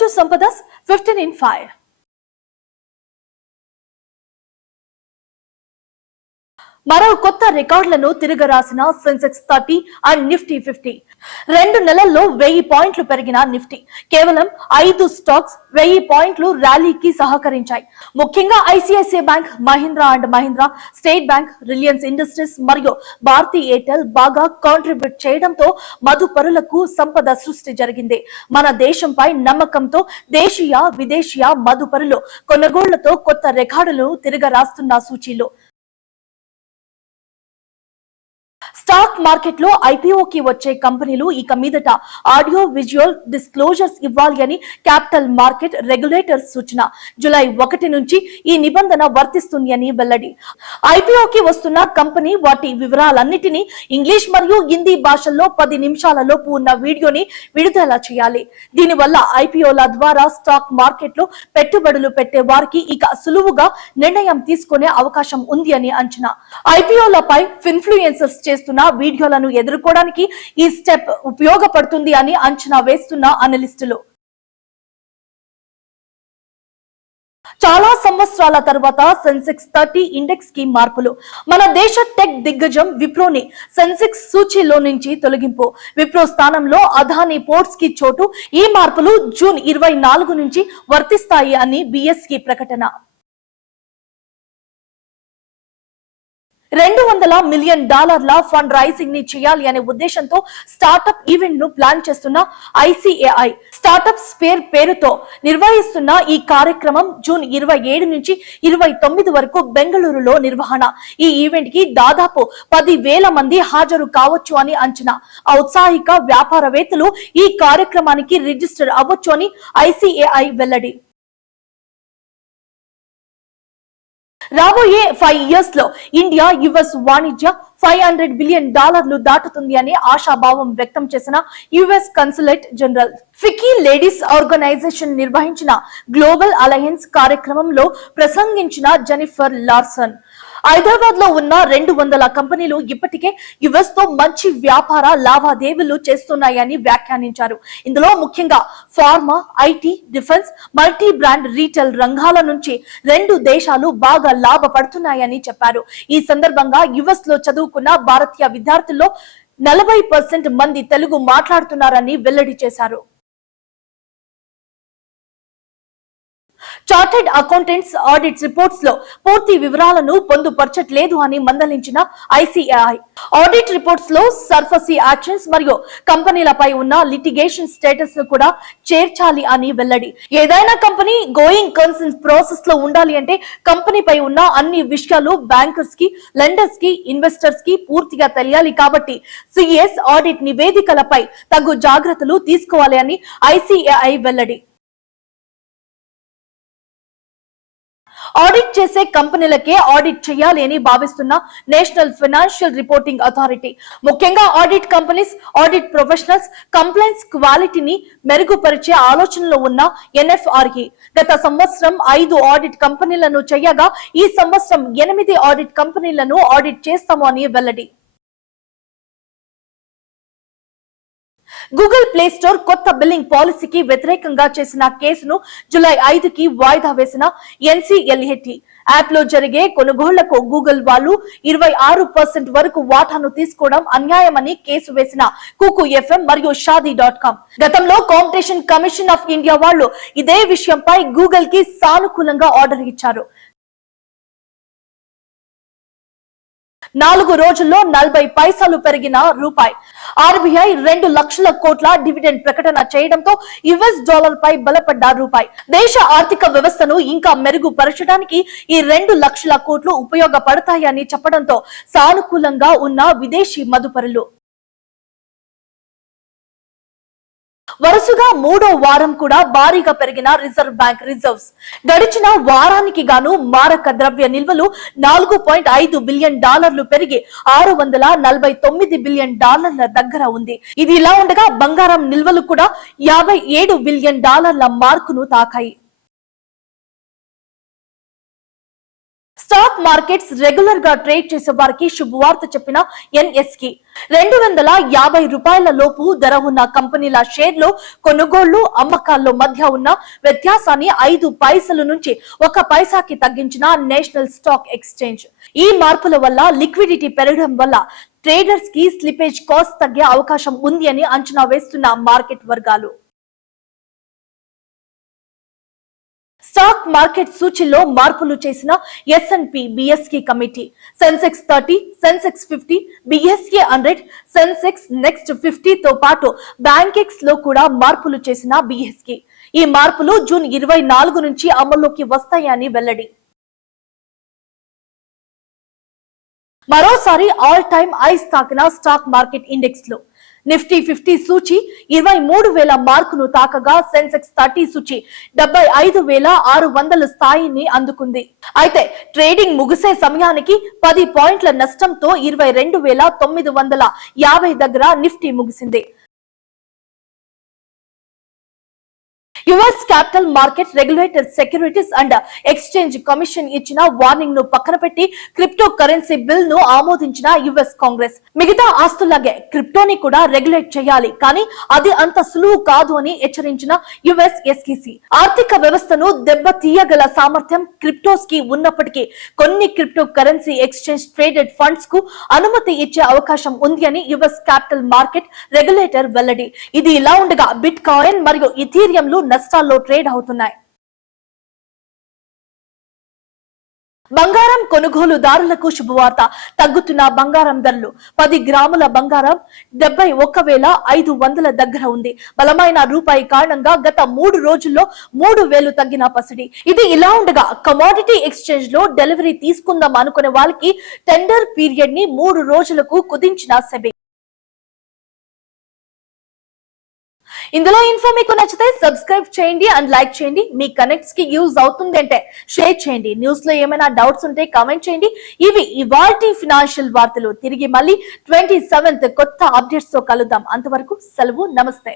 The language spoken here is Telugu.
to Sampadas 15 in 5. మరో కొత్త రికార్డులను తిరగరాసిన Sensex thirty and Nifty fifty. రెండు నెలల్లో వెయ్యి పాయింట్లు పెరిగిన నిఫ్టీ. కేవలం ఐదు స్టాక్స్ వెయ్యి పాయింట్లు ర్యాలీకి సహకరించాయి. ముఖ్యంగా ICICI bank Mahindra and Mahindra state bank Reliance industries మరియు భారతీ ఎయిర్టెల్ బాగా కాంట్రిబ్యూట్ చేయడంతో మధుపరులకు సంపద సృష్టి జరిగింది. మన దేశంపై నమ్మకంతో దేశీయ విదేశీయ మధుపరులు కొనుగోళ్ళతో కొత్త రికార్డులు తిరగరాస్తున్న సూచీలు. స్టాక్ మార్కెట్లో ఐపీఓకి వచ్చే కంపెనీలు ఇక మీదట ఆడియో విజువల్ డిస్క్లోజర్స్ ఇవ్వాలి అని క్యాపిటల్ మార్కెట్ రెగ్యులేటర్ సూచన. జులై ఒకటి నుంచి ఈ నిబంధన వర్తిస్తుంది అని వెల్లడి. ఐపీఓకి వస్తున్న కంపెనీ వాటి వివరాలన్నిటినీ ఇంగ్లీష్ మరియు హిందీ భాషల్లో పది నిమిషాలలోపు ఉన్న వీడియోని విడుదల చేయాలి. దీనివల్ల ఐపీఓల ద్వారా స్టాక్ మార్కెట్లో పెట్టుబడులు పెట్టే వారికి ఇక సులువుగా నిర్ణయం తీసుకునే అవకాశం ఉంది అని అంచనా. ఐపీఓలపై ఇన్ఫ్లుయెన్సెస్ చేస్తున్న వీడియోలను ఎదుర్కోవడానికి ఈ స్టెప్ ఉపయోగపడుతుంది అని అంచనా వేస్తున్న అనలిస్టులు. చాలా సంవత్సరాల తర్వాత సెన్సెక్స్ థర్టీ ఇండెక్స్కి మార్పులు. మన దేశ టెక్ దిగ్గజం విప్రోని సెన్సెక్స్ సూచీలో నుంచి తొలగింపు. విప్రో స్థానంలో అదానీ పోర్ట్స్కి చోటు. ఈ మార్పులు జూన్ ఇరవై నాలుగు నుంచి వర్తిస్తాయి అని బిఎస్కి ప్రకటన. రెండు వందల మిలియన్ డాలర్ల ఫండ్ రైజింగ్ని చేయాలి అనే ఉద్దేశంతో స్టార్టప్ ఈవెంట్ను ప్లాన్ చేస్తున్న ఐసిఏఐ స్టార్టప్ స్పేర్ పేరుతో నిర్వహిస్తున్న ఈ కార్యక్రమం జూన్ ఇరవై ఏడు నుంచి ఇరవై తొమ్మిది వరకు బెంగళూరులో నిర్వహణ. ఈ ఈవెంట్కి దాదాపు పది వేల మంది హాజరు కావచ్చు అని అంచనా. ఔత్సాహిక వ్యాపారవేత్తలు ఈ కార్యక్రమానికి రిజిస్టర్ అవ్వచ్చు అని ఐసిఏఐ వెల్లడి. రాబోయే ఫైవ్ ఇయర్స్లో ఇండియా యుఎస్ వాణిజ్య ఫైవ్ హండ్రెడ్ బిలియన్ డాలర్లు దాటుతుంది అని ఆశాభావం వ్యక్తం చేసిన US consulate general FICCI ladies organisation నిర్వహించిన గ్లోబల్ అలయన్స్ కార్యక్రమంలో ప్రసంగించిన జెనిఫర్ లార్సన్ హైదరాబాద్లో ఉన్న రెండు వందల కంపెనీలు ఇప్పటికే యుఎస్తో మంచి వ్యాపార లావాదేవీలు చేస్తున్నాయని వ్యాఖ్యానించారు. ఇందులో ముఖ్యంగా pharma IT defence multi brand retail రంగాల నుంచి రెండు దేశాలు బాగా లాభపడుతున్నాయని చెప్పారు. ఈ సందర్భంగా యుఎస్లో చదువుకున్న భారతీయ విద్యార్థుల్లో నలభై పర్సెంట్ మంది తెలుగు మాట్లాడుతున్నారని వెల్లడి చేశారు. చార్టెడ్ అకౌంటెంట్స్ ఆడిట్ రిపోర్ట్స్లో పూర్తి వివరాలను పొందుపరచట్లేదు అని మందలించిన ఐసిఐ ఆడిట్ రిపోర్ట్స్లో సర్ఫసీ యాక్షన్స్ మరియు కంపెనీలపై ఉన్న లిటిగేషన్ స్టేటస్ను కూడా చేర్చాలి అని వెల్లడి. ఏదైనా కంపెనీ గోయింగ్ కన్సర్న్ ప్రాసెస్లో ఉండాలి అంటే కంపెనీపై ఉన్న అన్ని విషయాలు బ్యాంకర్స్కి లెండర్స్కి ఇన్వెస్టర్స్కి పూర్తిగా తెలియాలి కాబట్టి సిఎస్ ఆడిట్ నివేదికలపై తగు జాగ్రత్తలు తీసుకోవాలి అని ఐసిఐ వెల్లడి. ఆడిట్ చేసే కంపెనీలకే ఆడిట్ చేయాలి అని భావిస్తున్న నేషనల్ ఫైనాన్షియల్ రిపోర్టింగ్ అథారిటీ. ముఖ్యంగా audit companies audit professionals complaints క్వాలిటీని మెరుగుపరిచే ఆలోచనలో ఉన్న ఎన్ఎఫ్ఆర్ఈ. గత సంవత్సరం ఐదు ఆడిట్ కంపెనీలను చేయగా ఈ సంవత్సరం ఎనిమిది ఆడిట్ కంపెనీలను ఆడిట్ చేస్తాము అని వెల్లడి. గూగుల్ ప్లే స్టోర్ కొత్త బిల్లింగ్ పాలసీకి వ్యతిరేకంగా చేసిన కేసును జులై ఐదుకి వాయిదా వేసిన ఎన్సీఎల్ఏటి యాప్లో జరిగే కొనుగోళ్ళకు గూగుల్ వాళ్ళు ఇరవై ఆరు పర్సెంట్ వరకు వాటాను తీసుకోవడం అన్యాయమని కేసు వేసిన కుకు ఎఫ్ఎం మరియు షాదీ డాట్ కామ్ గతంలో కాంపిటీషన్ కమిషన్ ఆఫ్ ఇండియా వాళ్ళు ఇదే విషయంపై గూగుల్కి సానుకూలంగా ఆర్డర్ ఇచ్చారు. నాలుగు రోజుల్లో నలభై పైసలు పెరిగిన రూపాయి. ఆర్బీఐ రెండు లక్షల కోట్ల డివిడెండ్ ప్రకటన చేయడంతో యుఎస్ డాలర్ పై బలపడ్డ రూపాయి. దేశ ఆర్థిక వ్యవస్థను ఇంకా మెరుగుపరచడానికి ఈ రెండు లక్షల కోట్లు ఉపయోగపడతాయని చెప్పడంతో సానుకూలంగా ఉన్న విదేశీ మదుపరులు. వరుసగా మూడో వారం కూడా భారీగా పెరిగిన రిజర్వ్ బ్యాంక్ రిజర్వ్స్. గడిచిన వారానికి గాను మారక ద్రవ్య నిల్వలు నాలుగు పాయింట్ ఐదు బిలియన్ డాలర్లు పెరిగి ఆరు వందల నలభై తొమ్మిది బిలియన్ డాలర్ల దగ్గర ఉంది. ఇది ఇలా ఉండగా బంగారం నిల్వలు కూడా యాభై ఏడు బిలియన్ డాలర్ల మార్కును తాకాయి. స్టాక్ మార్కెట్స్ రెగ్యులర్గా ట్రేడ్ చేసే వారికి శుభవార్త చెప్పిన ఎన్ఎస్కి. రెండు వందల యాభై రూపాయల లోపు ధర ఉన్న కంపెనీల షేర్లు కొనుగోళ్ళు అమ్మకాల్లో మధ్య ఉన్న వ్యత్యాసాన్ని ఐదు పైసల నుంచి ఒక పైసాకి తగ్గించిన నేషనల్ స్టాక్ ఎక్స్చేంజ్. ఈ మార్పుల వల్ల లిక్విడిటీ పెరగడం వల్ల ట్రేడర్స్కి స్లిపేజ్ కాస్ట్ తగ్గే అవకాశం ఉంది అని అంచనా వేస్తున్న మార్కెట్ వర్గాలు. స్టాక్ మార్కెట్ సూచిలో మార్పులు చేసిన S and P బిఎస్కి committee. Sensex thirty Sensex fifty BSE hundred Sensex next fifty తో పాటు బ్యాంకెక్స్లో కూడా మార్పులు చేసిన బిఎస్కి ఈ మార్పులు జూన్ ఇరవై నాలుగు నుంచి అమల్లోకి వస్తాయని వెల్లడి. మరోసారి ఆల్ టైమ్ ఐస్ తాకిన స్టాక్ మార్కెట్ ఇండెక్స్లో. నిఫ్టీ ఫిఫ్టీ సూచి ఇరవై మూడు వేల మార్కును తాకగా సెన్సెక్స్ థర్టీ సూచి డెబ్బై ఐదు వేల ఆరు వందల స్థాయిని అందుకుంది. అయితే ట్రేడింగ్ ముగిసే సమయానికి పది పాయింట్ల నష్టంతో ఇరవై రెండు వేల తొమ్మిది వందల యాభై దగ్గర నిఫ్టీ ముగిసింది. US capital market regulator securities and exchange commission ఇచ్చిన వార్నింగ్ను పక్కన పెట్టి క్రిప్టో కరెన్సీ బిల్ను ఆమోదించిన యుఎస్ కాంగ్రెస్ మిగతా ఆస్తులాగే క్రిప్టోని కూడా రెగ్యులేట్ చేయాలి కానీ అది అంత సులువు కాదు అని హెచ్చరించిన యుఎస్ ఎస్కిసి ఆర్థిక వ్యవస్థను దెబ్బ తీయగల సామర్థ్యం క్రిప్టోస్కి ఉన్నప్పటికీ కొన్ని క్రిప్టో కరెన్సీ ఎక్స్చేంజ్ ట్రేడెడ్ ఫండ్స్కు అనుమతి ఇచ్చే అవకాశం ఉంది అని యుఎస్ క్యాపిటల్ మార్కెట్ రెగ్యులేటర్ వెల్లడి. ఇది ఇలా ఉండగా బిట్ కాయిన్ మరియు ఇథీరియంలు నష్టాల్లో ట్రేడ్ అవుతున్నాయి. బంగారం కొనుగోలుదారులకు శుభవార్త. తగ్గుతున్న బంగారం ధరలు. పది గ్రాముల బంగారం డెబ్బై ఒక్క వేల ఐదు వందల దగ్గర ఉంది. బలమైన రూపాయి కారణంగా గత మూడు రోజుల్లో మూడు వేలు తగ్గిన పసిడి. ఇది ఇలా ఉండగా కమోడిటీ ఎక్స్చేంజ్లో డెలివరీ తీసుకుందాం అనుకునే వాళ్ళకి టెండర్ పీరియడ్ని మూడు రోజులకు కుదించిన సెబీ. ఇందులో ఇన్ఫో మీకు నచ్చితే సబ్స్క్రైబ్ చేయండి అండ్ లైక్ చేయండి. మీ కనెక్ట్స్కి యూజ్ అవుతుంది అంటే షేర్ చేయండి. న్యూస్లో ఏమైనా డౌట్స్ ఉంటే కామెంట్ చేయండి. ఇవి ఇవాల్టి ఫినాన్షియల్ వార్తలు. తిరిగి మళ్ళీ ట్వంటీ సెవెంత్ కొత్త అప్డేట్స్తో కలుద్దాం. అంతవరకు సెలవు నమస్తే.